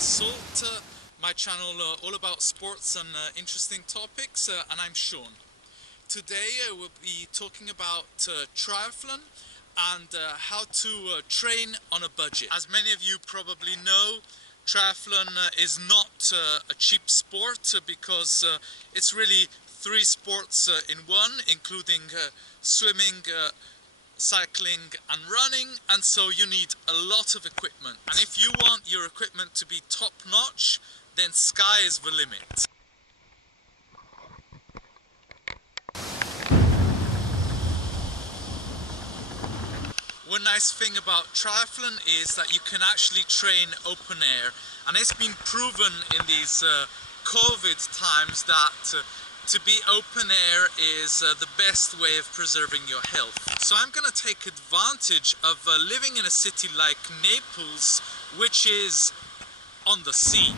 Assault, my channel all about sports and interesting topics, and I'm Sean. Today we'll be talking about triathlon and how to train on a budget. As many of you probably know, triathlon is not a cheap sport because it's really three sports in one, including swimming, cycling and running, and so you need a lot of equipment. And if you want your equipment to be top-notch, then sky is the limit. One nice thing about triathlon is that you can actually train open air, and it's been proven in these COVID times that to be open air is the best way of preserving your health. So I'm going to take advantage of living in a city like Naples, which is on the sea.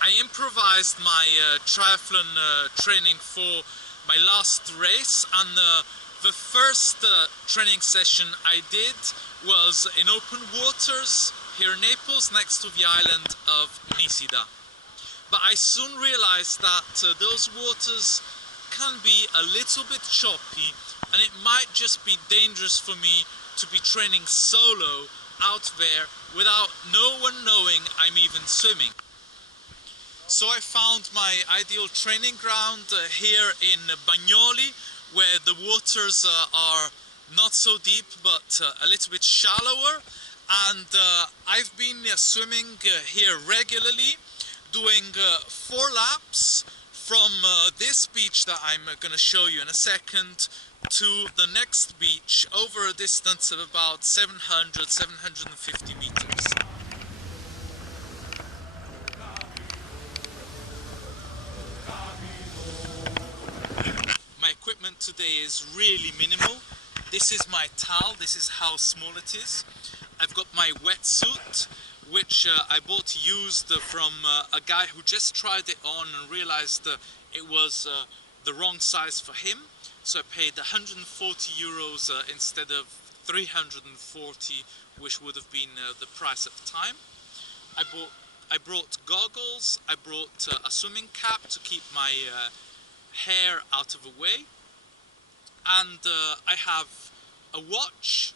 I improvised my triathlon training for my last race, and the first training session I did was in open waters here in Naples, next to the island of Nisida. But I soon realized that those waters can be a little bit choppy, and it might just be dangerous for me to be training solo out there without no one knowing I'm even swimming. So I found my ideal training ground here in Bagnoli, where the waters are not so deep but a little bit shallower. And I've been swimming here regularly, doing 4 laps from this beach that I'm going to show you in a second to the next beach, over a distance of about 700-750 meters. My equipment today is really minimal. This is my towel, this is how small it is. I've got my wetsuit, which I bought used from a guy who just tried it on and realized it was the wrong size for him. So I paid 140 euros instead of 340, which would have been the price at the time. I brought goggles, I brought a swimming cap to keep my hair out of the way, and I have a watch.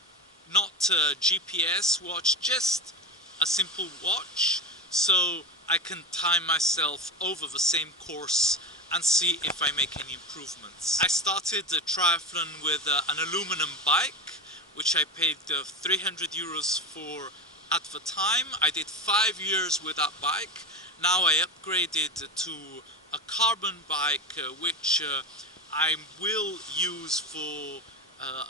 Not a GPS watch, just a simple watch, so I can time myself over the same course and see if I make any improvements. I started the triathlon with an aluminum bike, which I paid 300 euros for at the time. I did 5 years with that bike. Now I upgraded to a carbon bike, which I will use for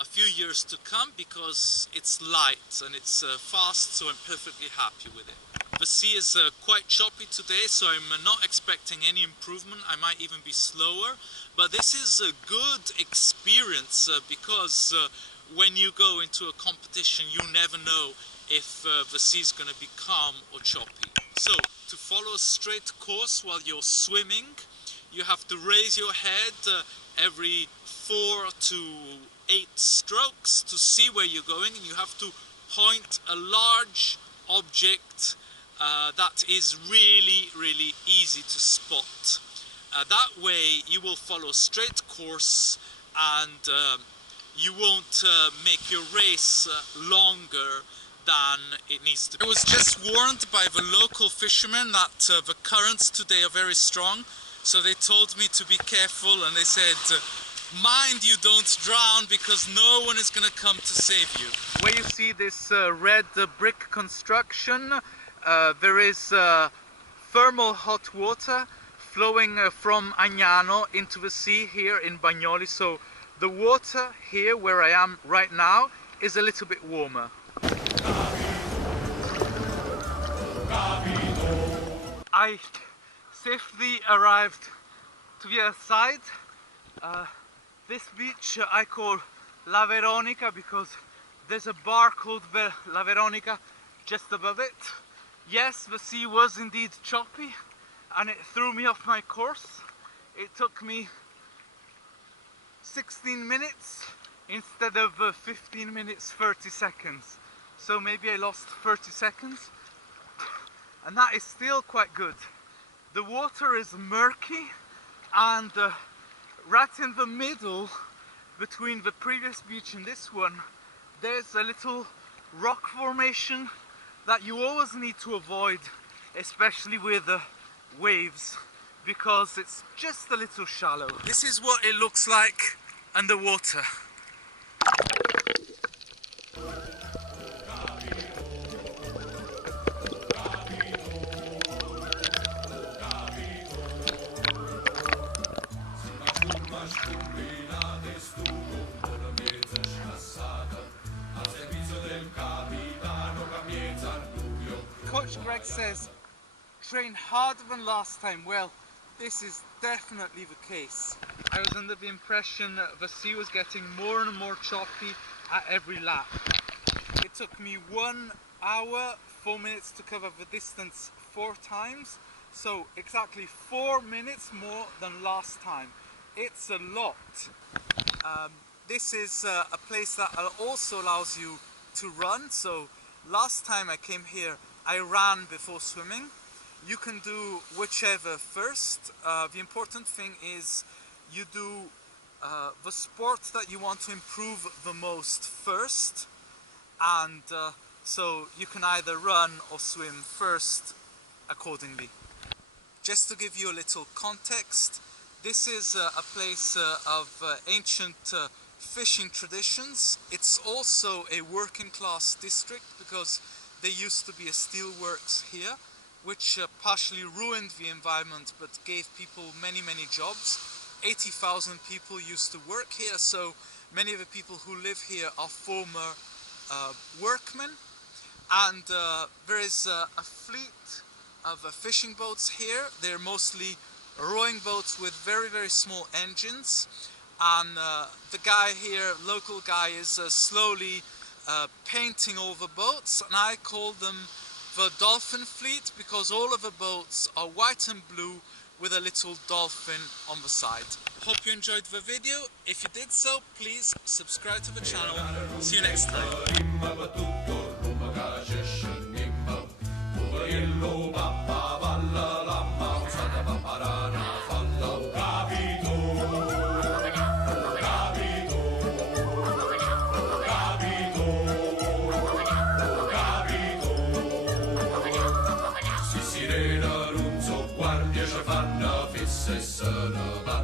a few years to come because it's light and it's fast, so I'm perfectly happy with it. The sea is quite choppy today, so I'm not expecting any improvement. I might even be slower, but this is a good experience because when you go into a competition you never know if the sea is going to be calm or choppy. So to follow a straight course while you're swimming, you have to raise your head every 4 to 8 strokes to see where you're going, and you have to point a large object that is really easy to spot. That way you will follow a straight course, and you won't make your race longer than it needs to be. I was just warned by the local fishermen that the currents today are very strong, so they told me to be careful, and they said mind you don't drown because no one is going to come to save you. Where you see this red brick construction, there is thermal hot water flowing from Agnano into the sea here in Bagnoli, so the water here where I am right now is a little bit warmer. I safely arrived to the other side. This beach I call La Veronica because there's a bar called La Veronica just above it. Yes, the sea was indeed choppy and it threw me off my course. It took me 16 minutes instead of 15 minutes 30 seconds. So maybe I lost 30 seconds, and that is still quite good. The water is murky, and right in the middle between the previous beach and this one, there's a little rock formation that you always need to avoid, especially with waves, because it's just a little shallow. This is what it looks like underwater. Coach Greg says, train harder than last time. Well, this is definitely the case. I was under the impression that the sea was getting more and more choppy at every lap. It took me 1 hour, 4 minutes to cover the distance 4 times. So exactly 4 minutes more than last time. It's a lot. This is a place that also allows you to run. So last time I came here, I ran before swimming. You can do whichever first. The important thing is you do the sport that you want to improve the most first, and so you can either run or swim first accordingly. Just to give you a little context, this is a place of ancient fishing traditions. It's also a working class district because there used to be a steelworks here, which partially ruined the environment but gave people many jobs. 80,000 people used to work here, so many of the people who live here are former workmen. And there is a fleet of fishing boats here. They're mostly rowing boats with very small engines. And the guy here, local guy, is slowly painting all the boats, and I call them the dolphin fleet because all of the boats are white and blue with a little dolphin on the side. Hope you enjoyed the video. If you did so, please subscribe to the channel. See you next time. Sirena, non so guardia, ci fanno fissa e sana.